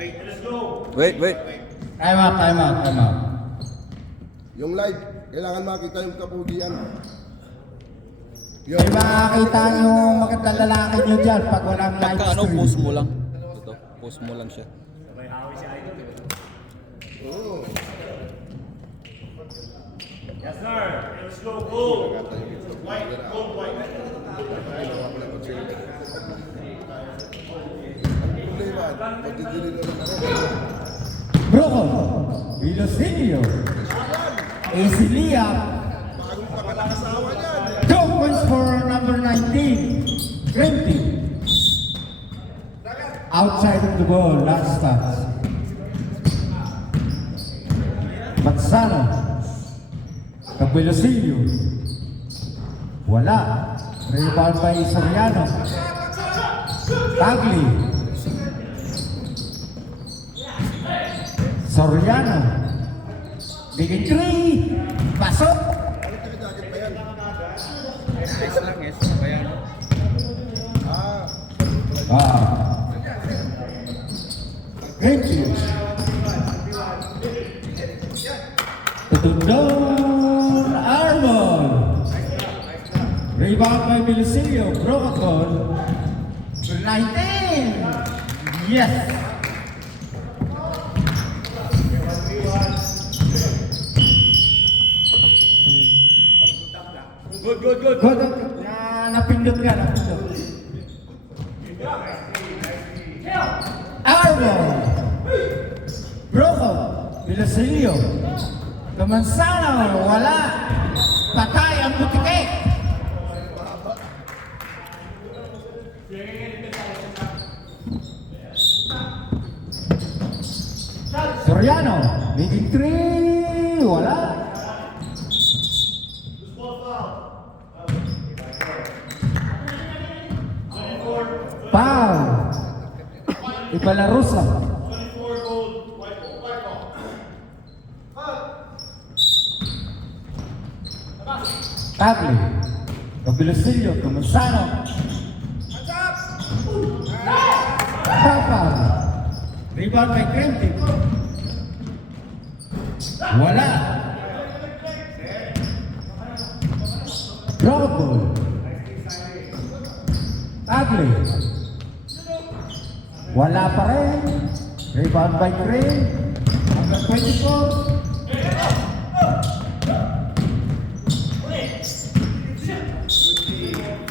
Wait. Time out. Yung live, kailangan makita yung kapugian. May makakita yung magandang lalaki nyo dyan pag walang live Pagka ano, stream. post mo lang. Ito, post mo lang siya. Oo. Yes, sir. Let's go, gold. White, gold, white. Broco, Vilosilio, Esilia, Bagong pangalangasawa niyan. 2 points for number 19, Green Team. Outside of the ball, last touch. Matsana, Capilosilio, wala. Rebound by Soriano. Tagli. Soriano. Bigay 3. Pasok. Nice lang, yes. Ayan. Great team. Tutundon Arbol. Rebound by Vilosilio. Brocotol. 19. Yes. Good. Napindot ka. Arbol. Broco. Vilosilio. Kamansano. Wala. Patay ang butike. Soriano, leading 3, wala. Foul. Ipalarusa. 24 gold, white ball. Tagli. Capilosilio, Kamansano. Foul. Rebound by Crente. Wala. Drop ball. Tagli. Wala pa rin. Rebound by Crane. Hanggang 24.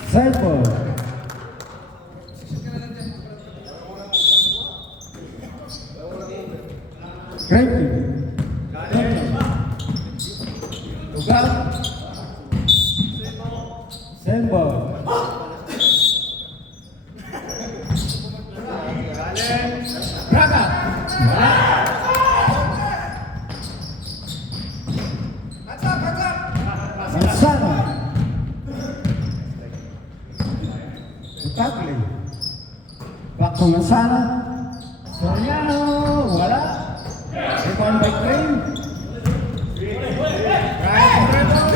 Cyber. Crane. Ugat. Sembo. Braga. Wala. Mansano. Tagli. Back to Mansano. Soriano. Wala. Rebound by Crane.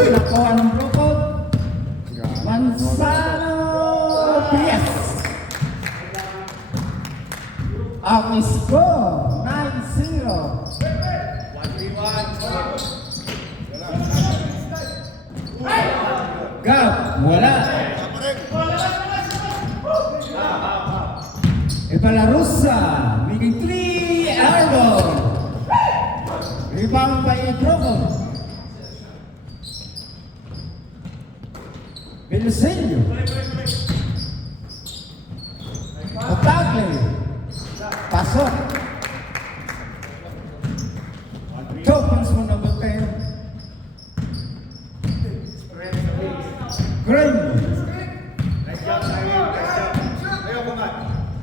Nakuha ng Broco. Mansano. Yes. Ang score, 9-0. Gab, wala. Ipalarusa, making 3, Arbol. Rebound by Broco. Vilosilio. Tagli. Pasok. 2 points for number 10. Green.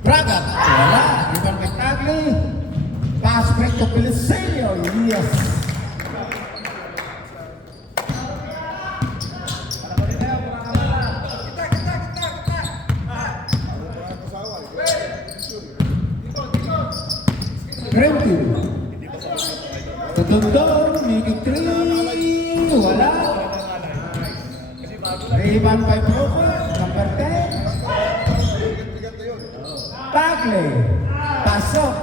Braga. Wala. Rebound by Tagli. Pass break to Vilosilio. Yes. Green team. Tutundon, making 3, wala. Rebound by Broco, number 10. Tagli. Pasok.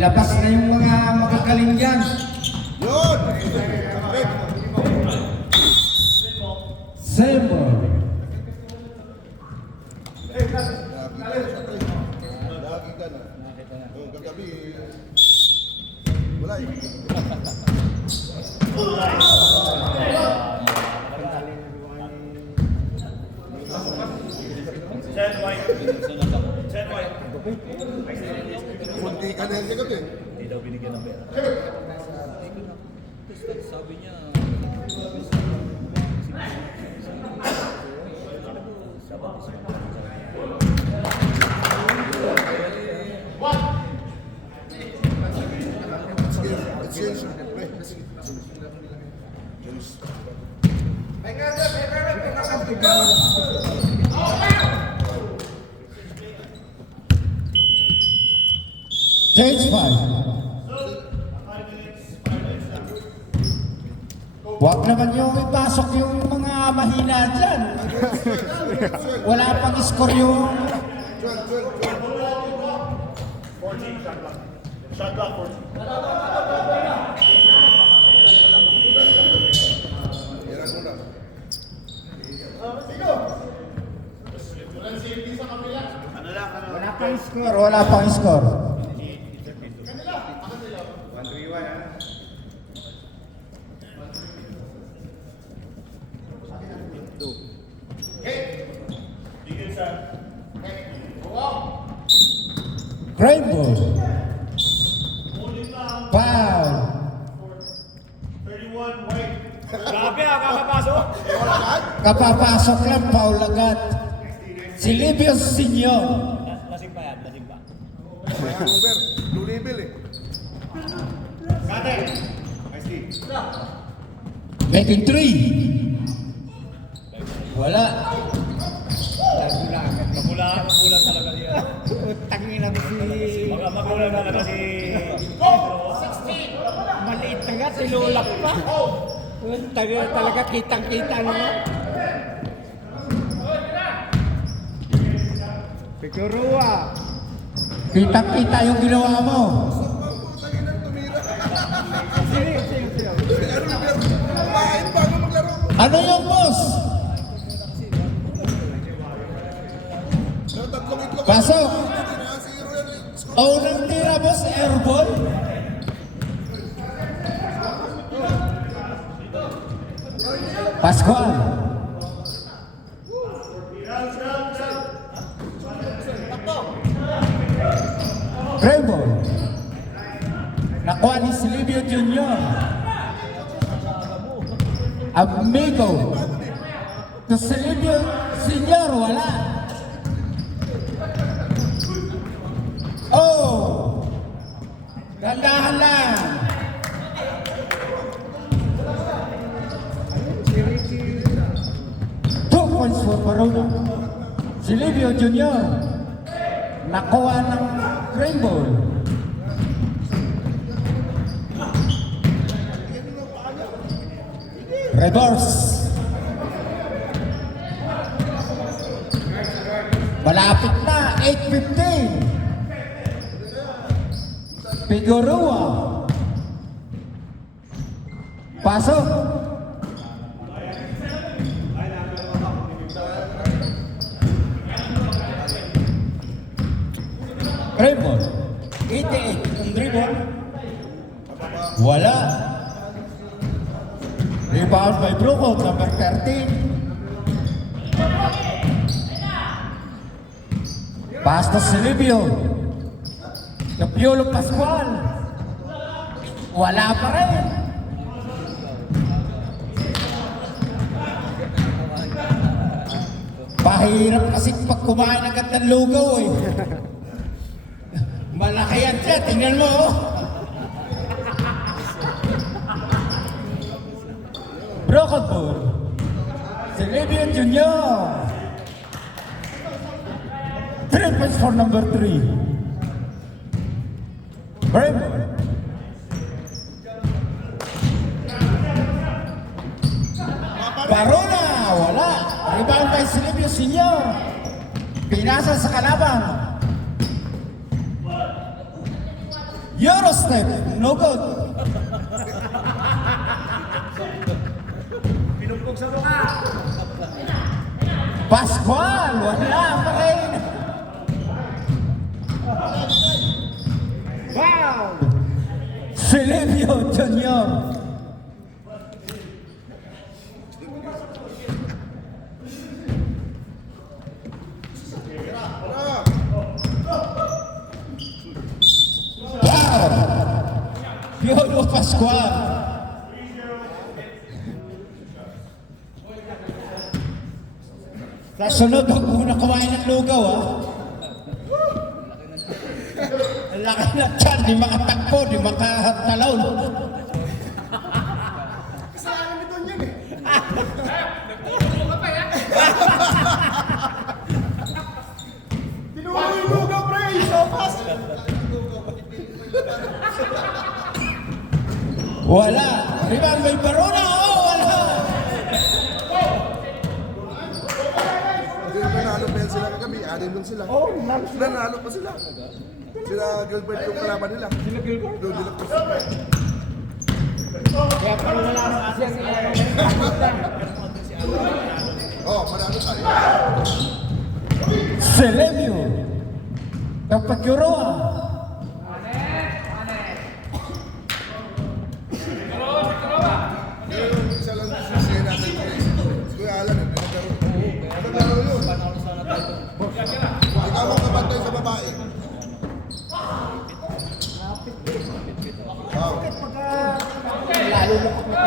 Ilabas na yung mga makakaling dyan. Yun! Sebo. Lagi ka na. Yung kagabi, wala eh. Ten white. Ten white. Kunti ka na yung kagabi. Hindi daw binigyan ng pera. Sabi niya, Sige, exchange. Pre, sige. James. Change 5. Huwag naman yung ipasok yung mga mahina dyan. Wala pang score yung 12. 14 shot clock. Shot clock 14. Yan muna. Wala pang score. Wala pang score. Bigyan sa Rainbow. Foul. 31 white. Grabe kakapasok. Kapapasok lang, foul agad. Si Livio Senior. Lasing pa yan, lasing pa. May hangover. Blue label eh. Kate. I see. Making 3. Wala. Magulang talaga siya. Tangin na si... Magulang talaga si... Maliit na nga, silulak pa. Talaga kitang-kita naman. Pikuruwa. Kitang-kita yung ginawa mo. Kumain bago maglaro. Ano yung boss? Pero tatlong itlog. Pasok. Zero yan eh. Unang tira boss, airball. Pascual. Rainbow. Nakuha ni Silvio Jr. Amigo. To Silvio Senior, wala. Oh! Gandahan lang. Two points for Barona. Silvio Jr. Nakuha ng Rainbow. Reverse. Malapit na, 8:15. Figueroa. Pasok. Rainbow. 88. Ang dribble. Wala. Rebound by Bruco, number 13. Pass to Silvio. Capiolo Pascual. Wala pa rin. Pahirap kasi pag kumain agad ng lugaw eh. Malaki yan siya, tingnan mo oh. Broken ball. Silvio Jr. 3 points for number 3. Rainbow. Barona, wala. Rebound by Silvio Senior. Pinasa sa kalaban. Eurostep, no good. Pinumpog sa mukha. Pascual, wala pa rin. Foul! Silvio Junior. Foul! Piolo Pascual. Kasunod, huwag muna kumain ng lugaw, ha? Ang laki na tiyan, di makatakbo, di makatalon. Kasalanan nito yan eh. Tinuha mo yung lugaw, pre! Sopas! Wala. Rebound may Barona, oh, wala. Hindi nanalo pa yan sila kagabi. Anin dun sila. Oo, nanalo pa sila. Sila Gilbert yung kalaban nila. Sila Gilbert? Doon nila pa sila. Kaya pala wala nang asya sila. Oo, manalo tayo. Selevio. Kapag-Euroa. Isa lang sisiya natin. Kuya Alan, naglaro yun. Ikaw ang kabantay sa babae. Wow. Lalo na kapag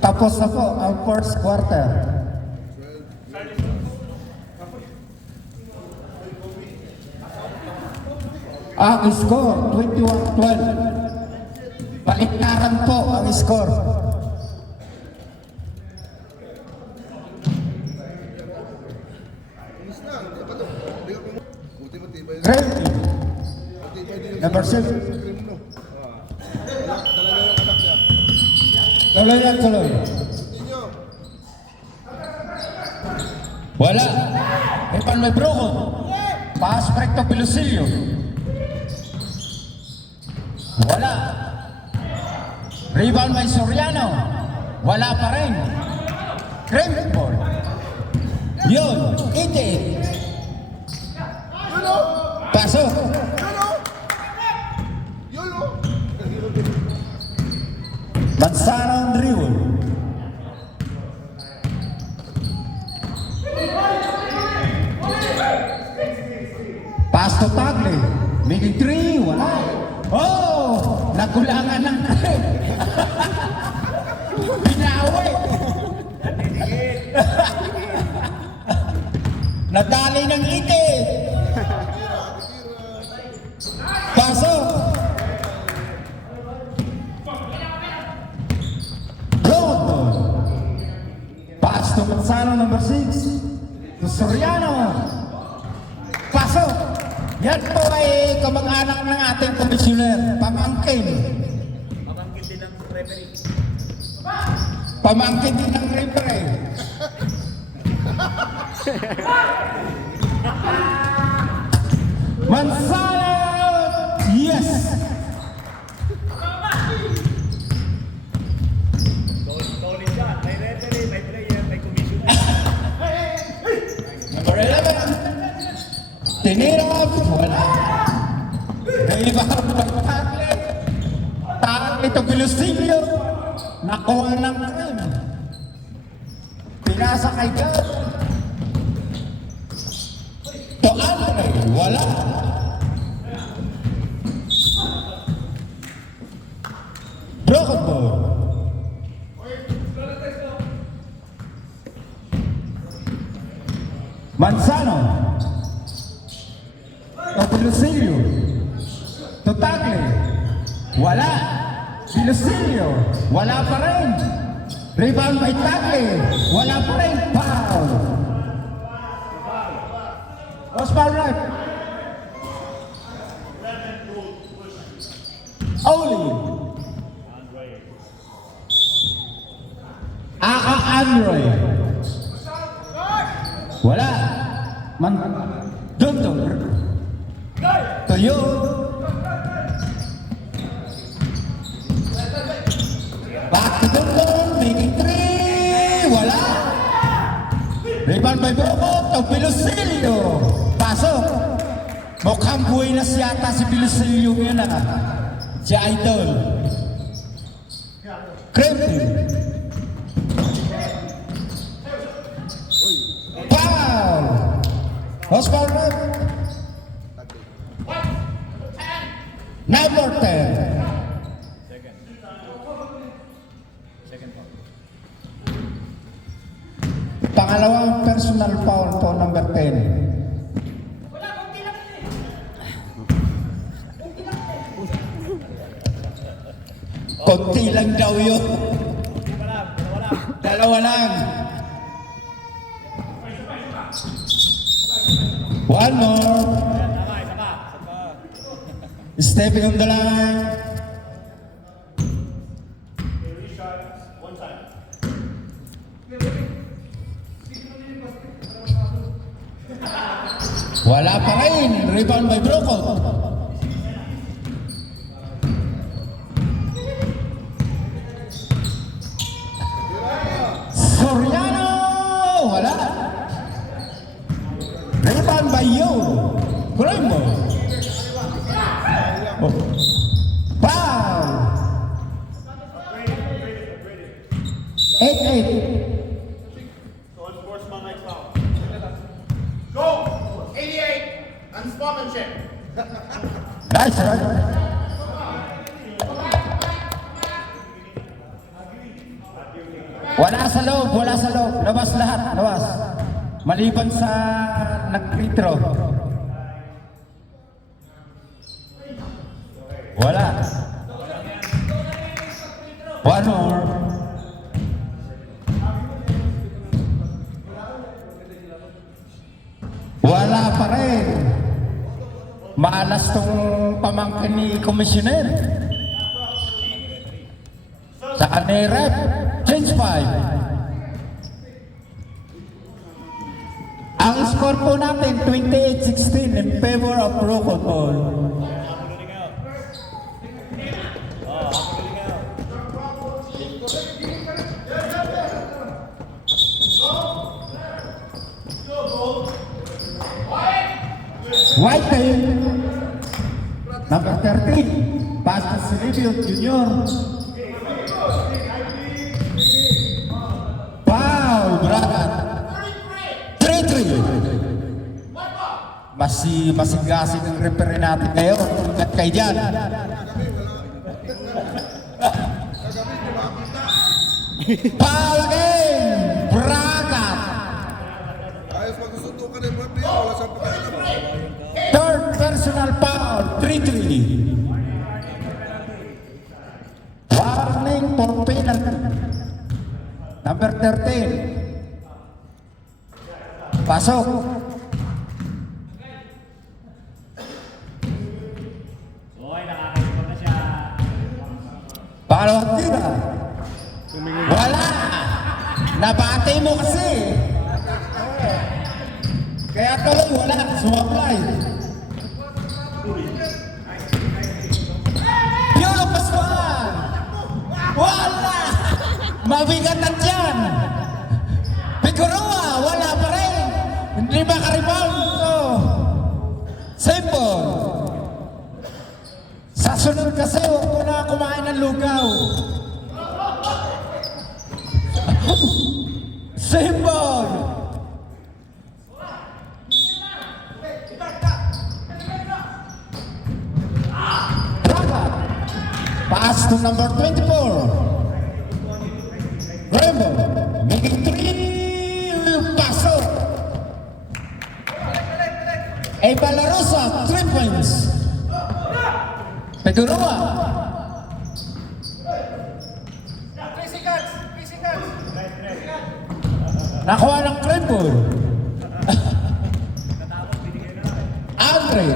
tapos na po ang first quarter. Ang score, 21-12. Baliktaran po ang score. Alis na. Hindi pa to. Hindi ka pumunta. Buti matibay yun. Gravity, Matibay din yung number 7. screen mo. Dala na yung anak niya. Tuloy lang, tuloy. Ninyo. Wala. Ipan may broko. Pass break to Pilusilio. Wala. Rebound may Soriano. Wala pa rin. Cranford. Yun. 88. Pasok. Yolo. Mansara on dribble. Pass to Tagle. Making 3. Wala. Oh! Nagulangan ng Craig. Binawi. Nadali ng itik. Pasok. Good. Pass to Mansano, number 6. To Soriano. Pasok. Yan po ay kamag-anak ng ating komisyoner, pamangkin. Pamangkin din ng referee. Pamangkin din ng referee. Mansala! Yes! Solid shot. May referee, may player, may commissioner. Number 11. Tinira, wala. Naibahan pagkakli. Tahan ito Pilusilio. Nakuha ng rin. Pinasa kay God. To Andre, wala. Broken ball. Manzano. To Pilusilio. To Tagle. Wala. Pilusilio. Wala pa rin. Rebound by Tagle. Wala pa rin. Foul. Oscar right. Oli. Aka Andre. Man, Dundon. Tuyo. Back to Dundon, making three. Wala. Rebound by Broco to Pilusilio. Pasok. Mukhang buenas yata si Pilusilio yun ah. Si Idol. Kremlin. Foul. Who's foul rep? Number 10. Pangalawang personal foul po, number 10. Konti lang daw yun. Dalawa lang. One more. Stepping on the line. One time. Wala pa rin. Rebound by Broco. Soriano. Wala. Rebound by you. Grimo. Oh. Foul. 8-8. So let's force my next foul. Go! 88! Unsportsmanship. Nice, right? Wala sa loob, wala sa loob. Labas lahat, labas. Maliban sa nag-free throw. Wala. One more. Wala pa rin. Malas tong pamangkin ni Commissioner. Saan ni Rep? Change 5. Ang score po natin, 28-16 in favor of Rocotol. White team, number 13, pass to Silvio Junior. Foul, Bragat. 3-3. Masih gasing ang referee natin ngayon. Ingat kayo dyan. Foul again, Bragat. Ayos magsusuntukan ng mga player, wala siyang pakialam. Third personal foul, 3-3. Warning for penalty. Number 13. Pasok. Pangalawang tira. Wala. Nabati mo kasi. Kaya tuloy wala. Sumablay. Piolo Pascual. Wala. Mabigat na dyan. Figueroa. Wala pa rin. Hindi makarebound. So, simple. Sa sunod kasi, huwag ko na kumain ng lugaw. Simple. Pass to number 24. Rainbow. Making 3. Pasok. Balarosa, 3 points. Figueroa. Nakuha ng Rainbow. Andre.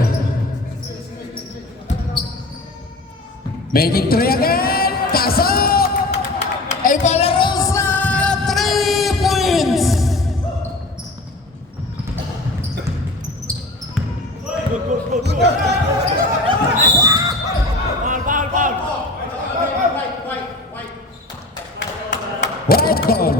Making 3 again. Pasok. Balarosa, 3 points. White ball.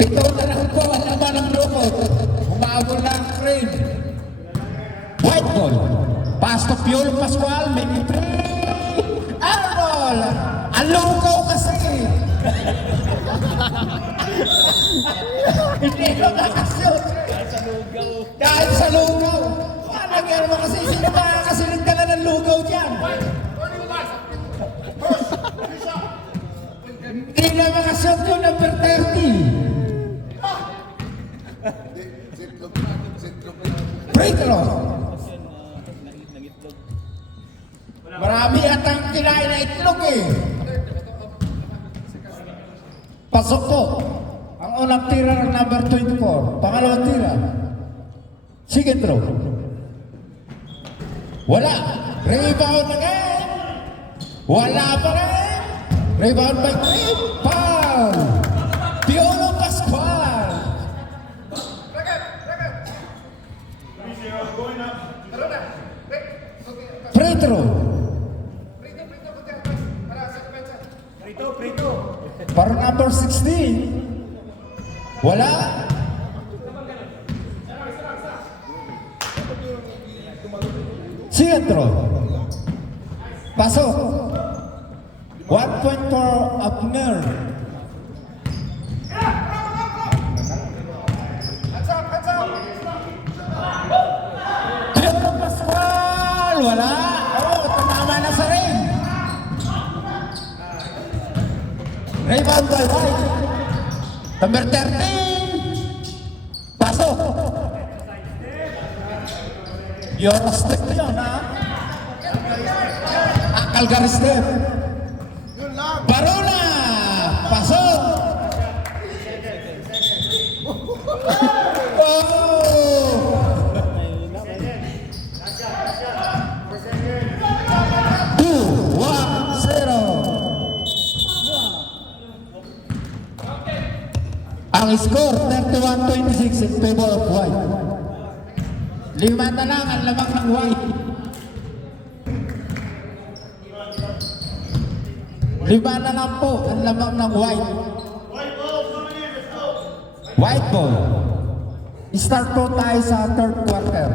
Ito na lang po ang laman ng grupo. Umabol na ang frame. White ball. Pass to Piolo Pascual. Maybe three. Air ball. Ang lugaw kasi. Hindi ko nakashoot. Dahil sa lugaw. Paano yan mo kasi? Sino ba kasilig ka na ng lugaw dyan? Hindi na makashoot yung number 30. Free throw. Marami atang kinain na itlog eh. Pasok po. Ang unang tira ng number 24. Pangalawang tira. Sige throw. Wala. Rebound again. Wala pa rin. Rebound by Green. Foul. Piolo Pascual. Free throw. Para number 16. Wala. Sige throw. Pasok. 1 point for Abner. Piolo Pascual. Wala. Oh, tumama na sa ring. Rebound by White. Number 13. Pasok. You're strict yun, ha? Calgary step. Barona. Pasok. Oh. 2-1-0. Ang score, 31-26 in favor of White. 5 na lang ang lamang ng White. 5 na lang po ang lamang ng White. White ball. Start po tayo sa third quarter.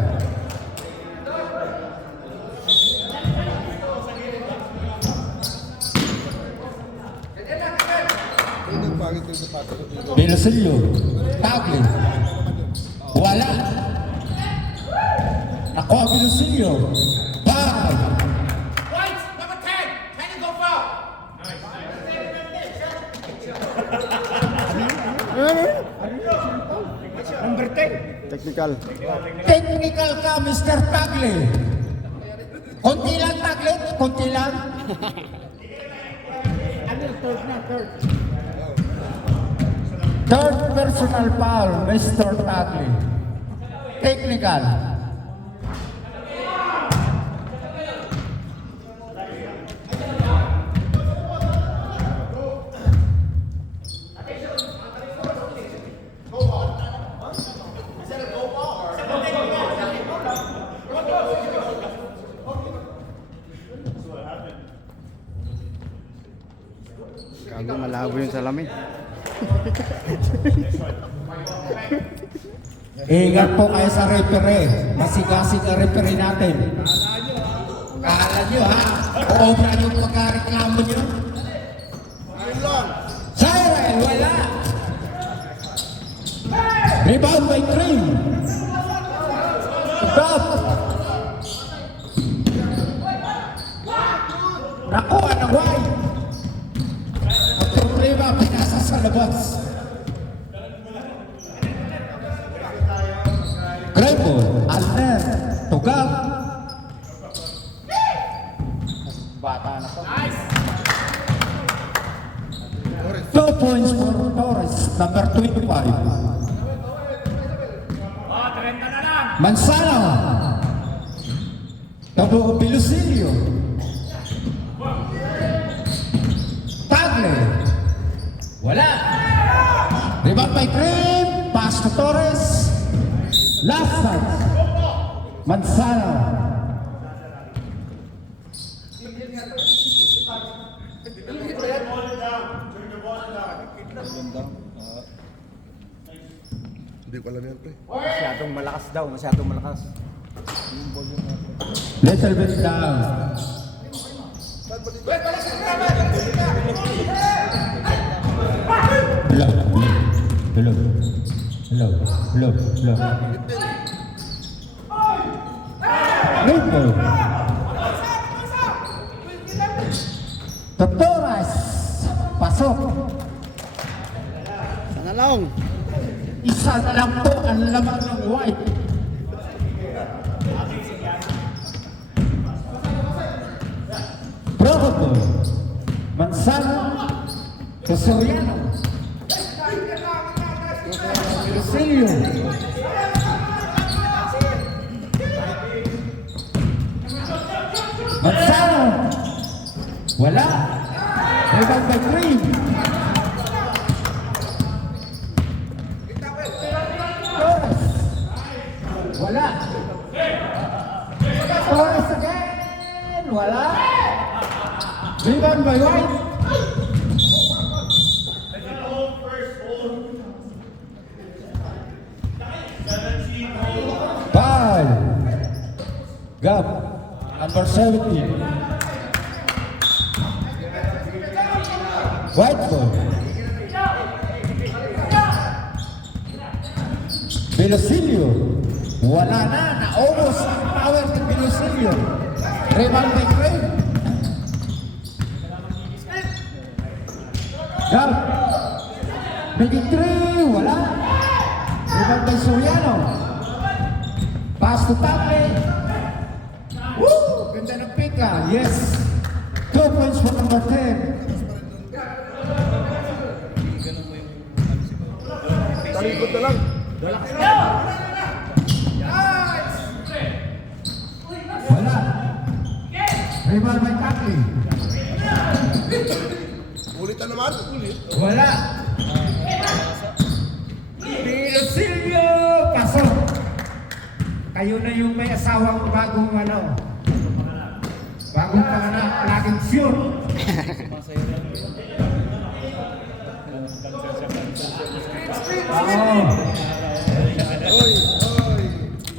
Bilosillo. Tagli. Wala. Nakuha Bilosillo. Bang. White, number 10. Can you go foul? Number 10. Technical. Technical ka, Mr. Tagli. Konti lang, Tagli. Konti lang. Ano, third na, third. Third personal foul, Mr. Tagli. Technical. Gago, malabo yung salamin. Ingat po kayo sa referee. Masigasig ang referee natin. Kala nyo ha, obra yung pagkareklamo nyo. Siren, wala. Rebound by Cream. Stop. Nakuha ng White. Ang problema, pinasa sa labas. Greco, Alner, Tugab. Bata na to. 2 points for Torres, number 25. Manzano. Tabo Bilosillo. Tagle. Wala. Rebound by Cream. Pass to Torres. Last touch. Manzano. Hindi ko alam yan, pre. Masyadong malakas daw, masyadong malakas. Little bit down. Hello. Hello. Hello. Hello. Hello. Rainbow. Torres. Pasok. Sana lang. Isa na lang po ang laman ng white. Provoco. Manzano. Casoriano. Rosilio. Manzano. Wala. Rebound by Green. Torres. Wala. Torres again. Wala. Rebound by White. Five. Gap. Number 17. White ball. Velosilio. Wala na. Naubos ang power ni Velosilio. Rebound by Craig. Gap. Making three. Wala. Rebound by Soriano. Pass to Taple. Woo! Ganda ng pika. Yes. 2 points for number 10. Talikod na lang. Wala. Rebound by Taple. Ulitan naman. Wala. Silvio, pasok. Kayo na yung may asawang bagong bagong panganak, laging sure.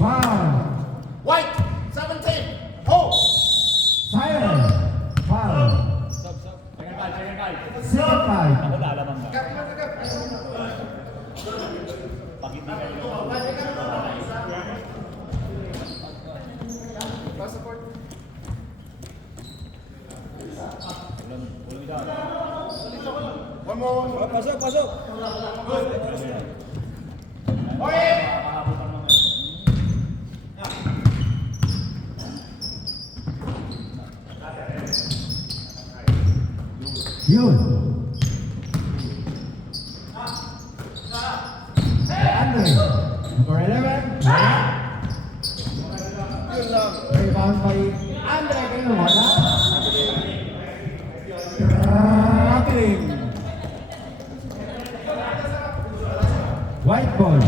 Wow. White, 17. Hold. Siren. Foul. Certified. One more. Pasok, pasok. Yun. Andre. Number 11. Rebound by Andre. Kayo wala. Traveling. White ball.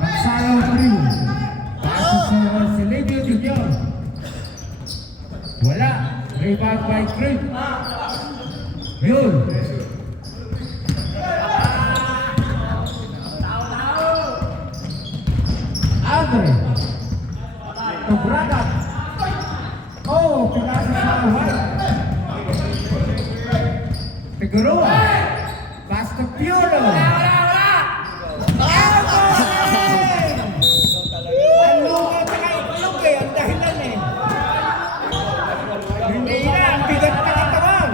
Magsalo pa rin. Paso si Livio Junior. Wala. Rebound by Creed. Yun. Andre. Tubragat. Oh, pinasa sa White. Figueroa. Basta Piolo. Ang lugaw tsaka itlog eh, ang dahilan eh. Hindi na, ang bigat na katawan.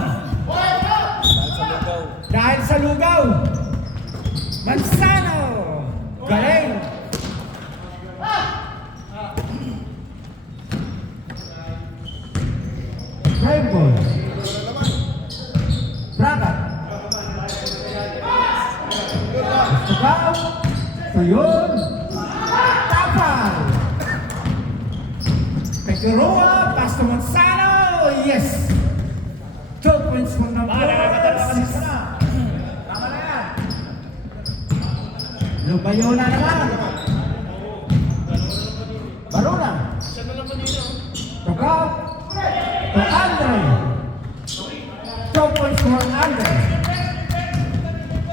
Dahil sa lugaw. Manzano. Galing. Rainbow. Bragat. Tugaw. Tuyun. Tapal. Figueroa. Basta Manzano. Yes. 2 points for number Lumayo na naman. Barona. Took out. To Andre. 2 points for Andre.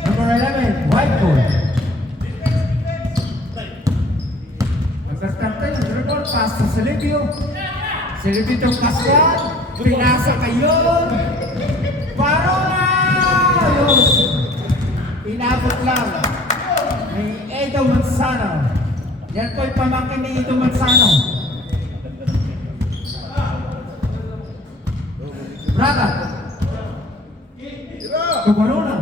Number 11, Whiteboard. Number 13, dribble pass to Silvio. Silvio to Pascual. Pinasa kayo. Barona. Ayun. Inabot lang ni Edo Manzano. Yan po'y pamangkin ni Edo Manzano. Braga. Kubaluna.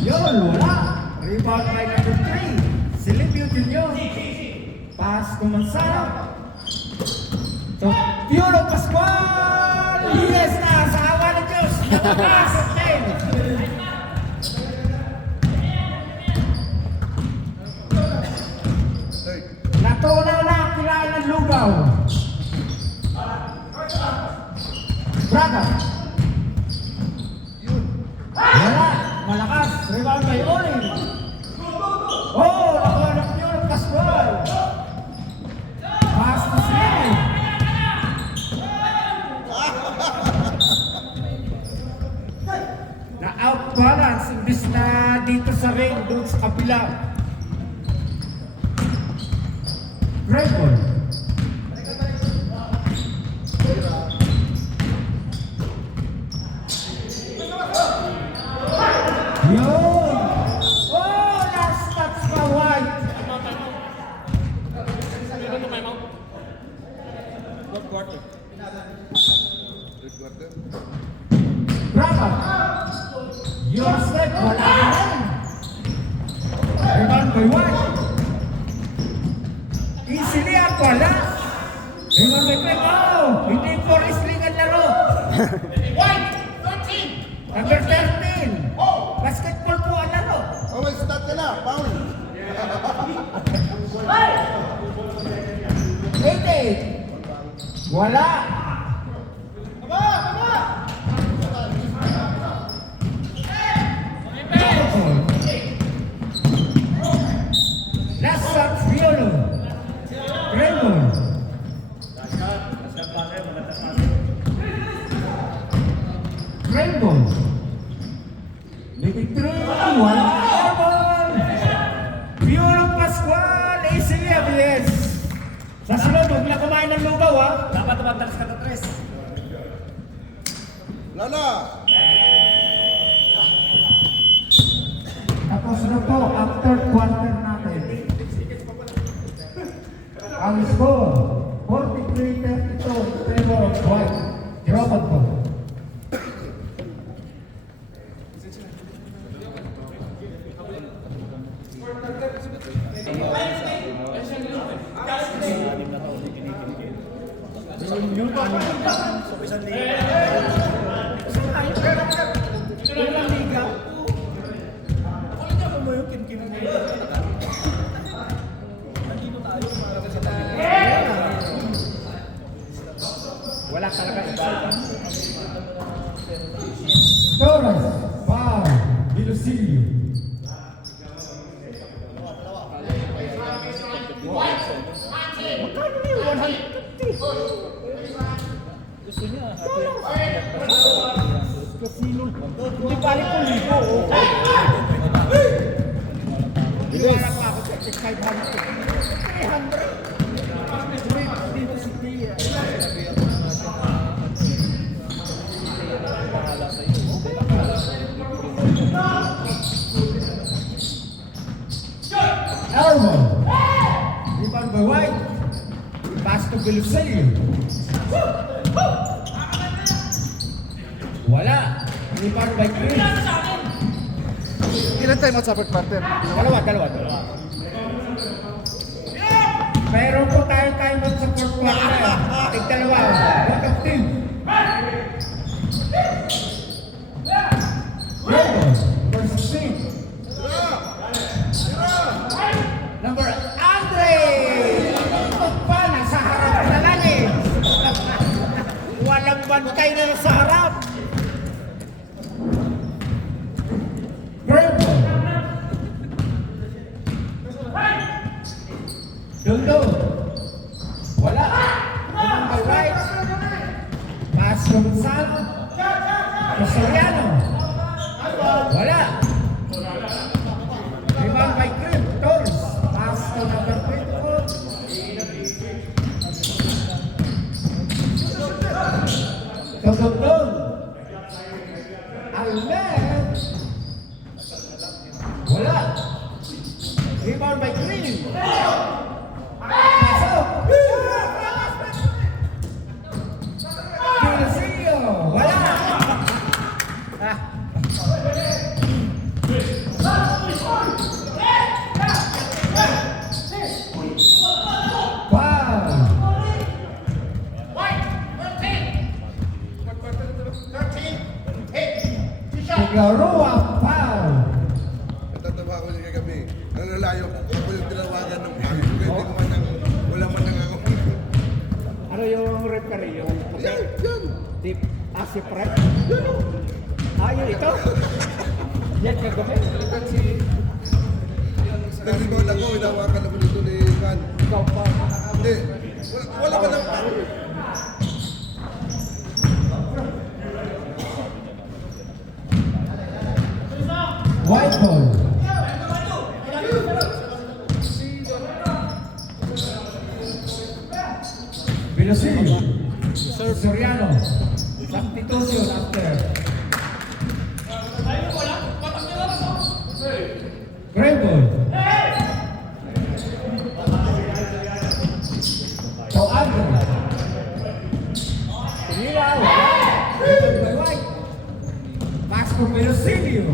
Yun, wala. Rebound by number 3. Silvio Junior. Pass to Manzano. To Piolo Pascual. Yes na, sa awa ng Diyos. Pass at 10. Natunaw na ang kilala ng lugaw. Braga. Wala. Malakas. Rebound by Oli. Oh, nakuha ng Piolo Pascual. Pass to Silvio. Na-outbalance imbis na dito sa ring, doon sa kabila. Great ball. Yun! Oh, last touch pa White. Bravo! Your step, wala ka rin. Rebound by White. Easily ang wala. Rebound by Craig. Oh, hindi po wrestling ang laro. White, 13. Number 13. Basketball po ang laro. Oh, may start ka na. Foul. 88. Wala. Last shot, Fiolo. Raymond. Raymond. Maybe 3, 1, airborne. Fiolo Pascual, easily ABS. Sa sunod, huwag na kumain ng lugaw, ha? Dapat tumagdalas ka na 3. Lala. Tapos na po ang third quarter natin. Ang score, 43-32, favor of White. Drop at po. Wala talaga iba. Torres, foul, Vilosilio. Magkano na yung 150? Gusto niya. Hindi balik ko libo. Wala pa ako sa 500. 300. Dito si Tia. Elmo. Rebound by White. Pass to Vilosilio. Wala. Rebound by Chris. Ilan time out sa first quarter? Dalawa. Meron po tayo time out sa fourth quarter. Tig-dalawa. What of team? Raymond versus Steve. Number Andre! Ikot pa, nasa harap na lang eh. Walang bantay na nasa harap. Raymond Dundo. Wala. Rebound by White. Pass from San. Soriano. Wala. Rebound by Green. Torres. Pass to number 24. Tugtog. Almed. Wala. Rebound by Green. Pasok. Dionisio. Wala. Wow. White, 13. 13. Hit. Figueroa foul. Natatawa ko niya kagabi. Nalalayo ko. Ako yung tinawagan ng pangit. Hindi ko man nang, wala man nang ako. Ano yung referee? Yung Yan, yan. deep asip rep? Yun ito? Yan kagabi? Nag-rebound ako. Inawakan ako dito ni Juan. Ikaw pa. Hindi. Wala man nang White ball. Velosilio. Soriano. Substitution after. Great ball. To Andrew. Tumira. Wala. By White. Pass for Velosilio.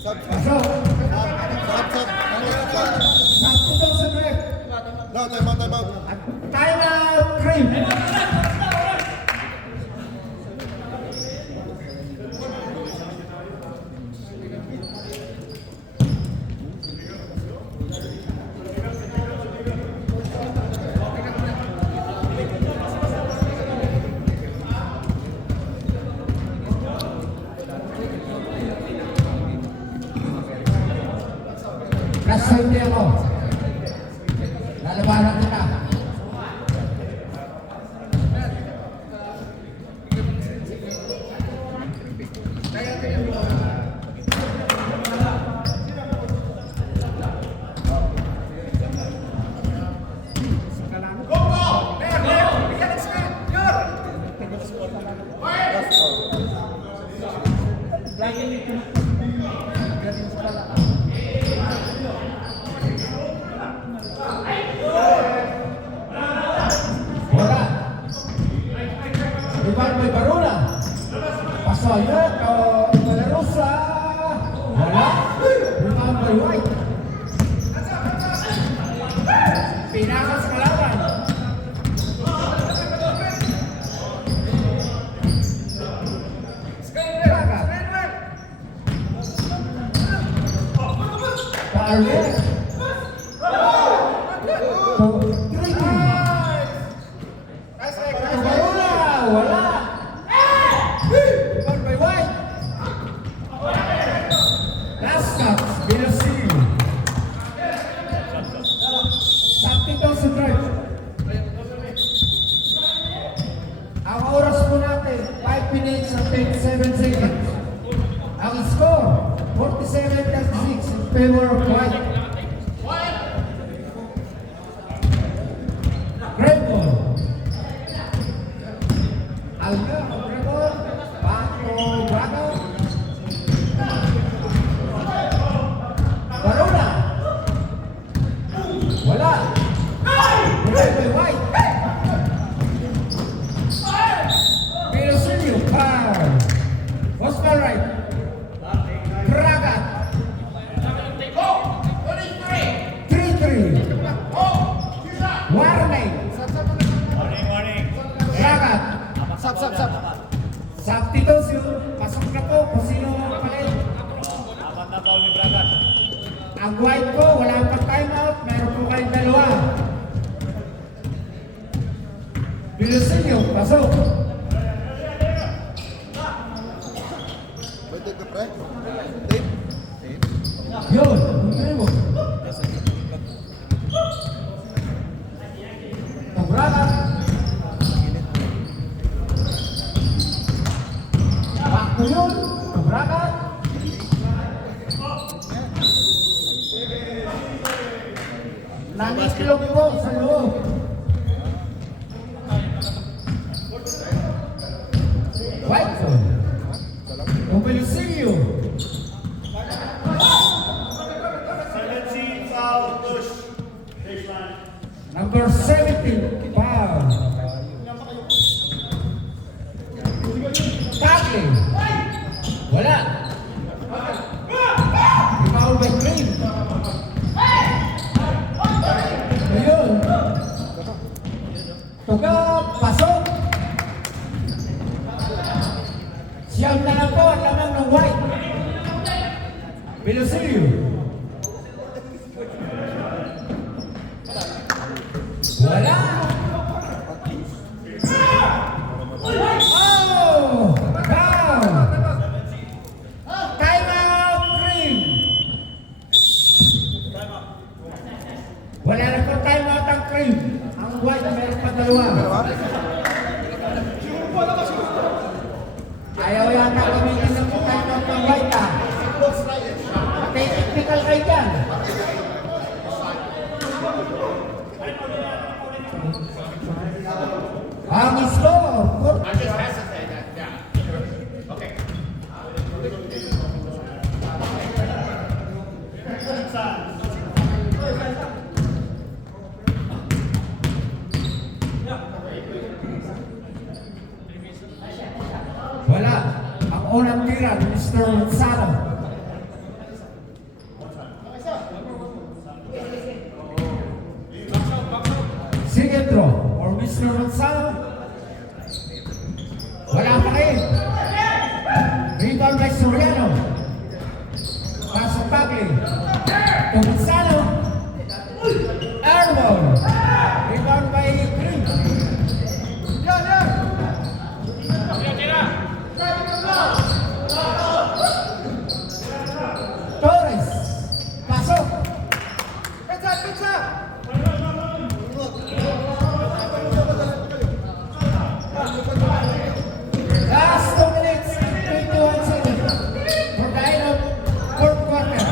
Pasok. Substitution rep. No, time out, time out. Time out, Cream. Kasunti ako. Lalabanan kita. Wala. Rebound by Baruna. Pasaya ke Valerosa. Wala. Rebound by White. Pinakas kalaban. Target. Baruna, wala. Rebound by White. Last cuts, Velosilio. Substitution drive. Ang oras po natin, 5 minutes and 27 seconds. Ang score, 47-36 in favor of White. Great ball. Alga, great ball. Paco Braga. Baruna. Wala. Rebound by White. Velosilio, foul. Oscar Wright. Braga. 3-3. Warning. Braga. Substitution. Pasok na po kung sino palit. Ang White ko, wala pang timeout. Meron po kayong dalawa. Velosilio, pasok. May take the pre? Take? Yun, ang mo. Sakto yun. Kubrakat. Nangitlog po sa loob. White zone. Ubelusilio. Silency, foul, push. Baseline. Number 17, foul. Tackling. Wala. Foul by Green. Ayun. Tuga, pasok. Siyam na lang po ang lamang ng white. Velosilio. Wala. Oh! Foul! Time out, Green. Wala na po time out ang Green. Ang white meron pa dalawa. Ayaw yata gamitin ng time out ng white ah. Technical kayo dyan. Ang score. I just hesitated. Yeah. Okay. Wala. Ang unang tira ni Mr. Gonzalo. Second throw for Mr. Gonzalo. Wala pa rin. Rebound by Soriano. Pasok Pagli. To Gonzalo. Airball. Rebound by Green. Torres. Pasok. Last 2 minutes, 21 seconds. For the end of fourth quarter.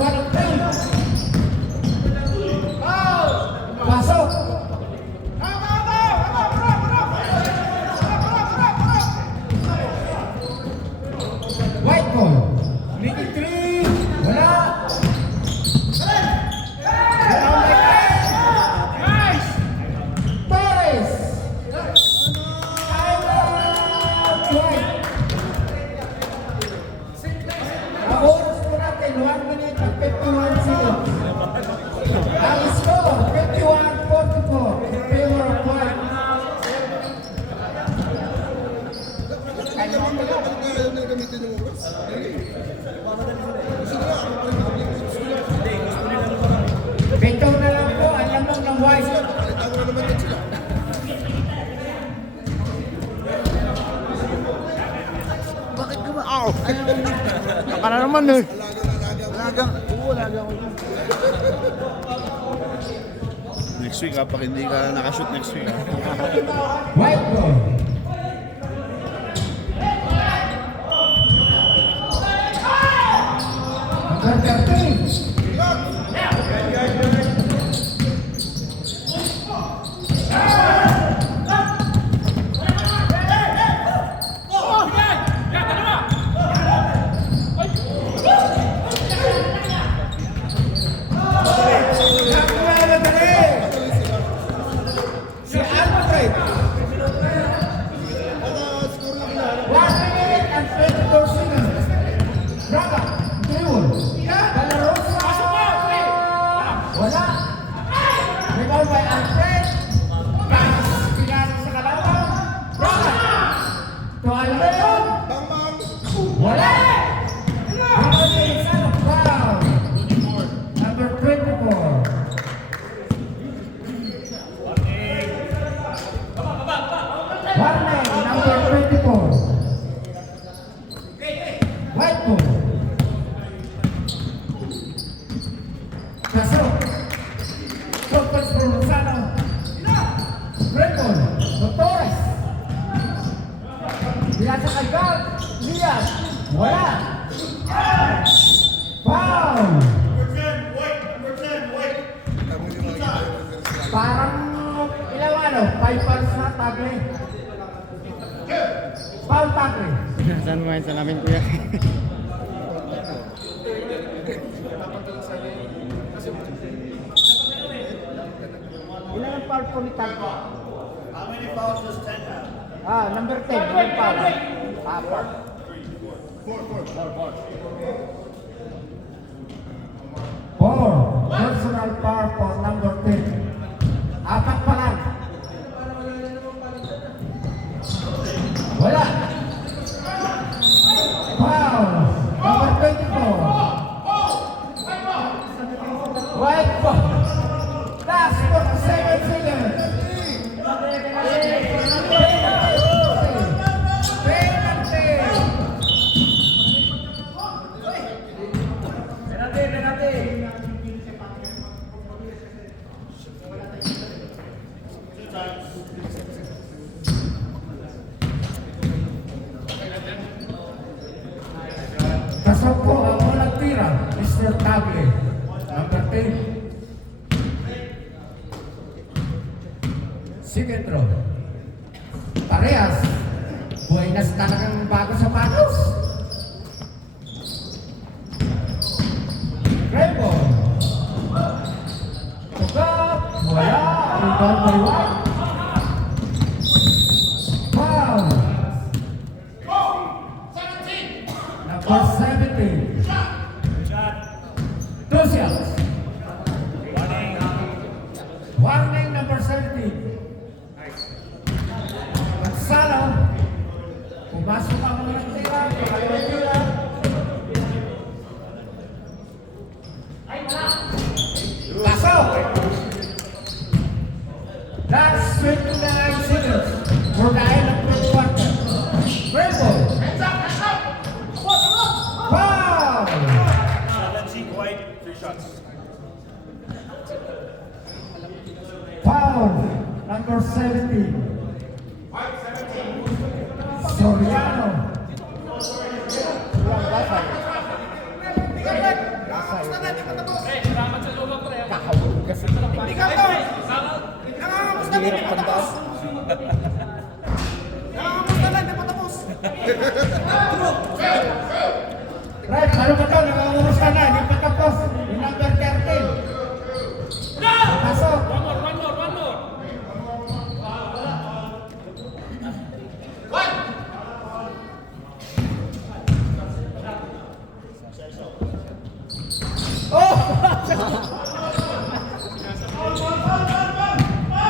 One of three. Pasok. White ball. Making three. Wala. Rebound by Green. Torres. Ang oras po natin, 1 minute at 51 seconds. Ang score, 51-44 in favor of white. Kaya naman pala, bakit ayaw nila gamitin yung oras? Bitaw na lang po ang lamang ng white. Palitaw na naman yan sila. Next week, kapag hindi ka nakashoot next week. White ball. Number 13. Si Alfred. Binasa kay Gab. Lian. Wala. Foul. Number 10, white. Number 10, white. Tama yung makikita yung difference nila. Parang ilang ano, 5 fouls na tagle. Foul tagle. Saan mo yan sa namin, kuya? Ilan ang foul po ni Tagle? How many fouls does 10 have? Number 10, ilang foul? Apat. 4. Personal foul for number 10. Apat pa lang. Wala. Foul. Number 24. White ball. Last 47 seconds. Penalty. Kasangko ang walang tira, Mr. Tagle. Number 10. Second row. Parehas. Buenas talagang bago sa patos. Rainbow. Tugap. Wala. Rebound by White. Foul. Number 17. Two shots. Warning number 17. Magsalo. Pumasok ang mga tira. Ayaw tira. Pasok. Last 29 seconds for the end of the quarter. Rainbow. Foul. Let's see, white. 3 shots. Foul. Number 17. Soriano. Right, ano ba ito? Nangangurus ka na, hindi pa tapos. Yung number 13. Pasok.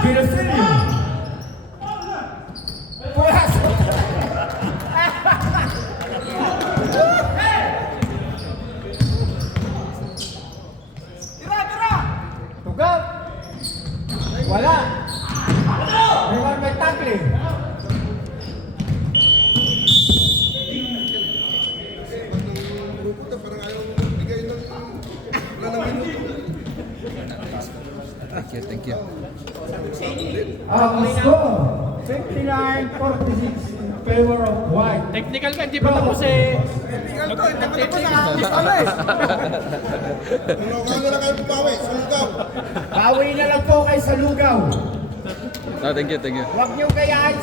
Pinosilio. Pumasok. Tugap. Wala. Rebound by Tagle. Grupo na, parang ayaw bigay ng wala ng minuto. Thank you. Ang score, 59-46 in favor of White. Technical ka, hindi pa tapos eh. Nalogaw na lang kayo pumawi, sa lugaw. Bawi na lang po kayo sa lugaw. Thank you. Huwag niyo kayaan si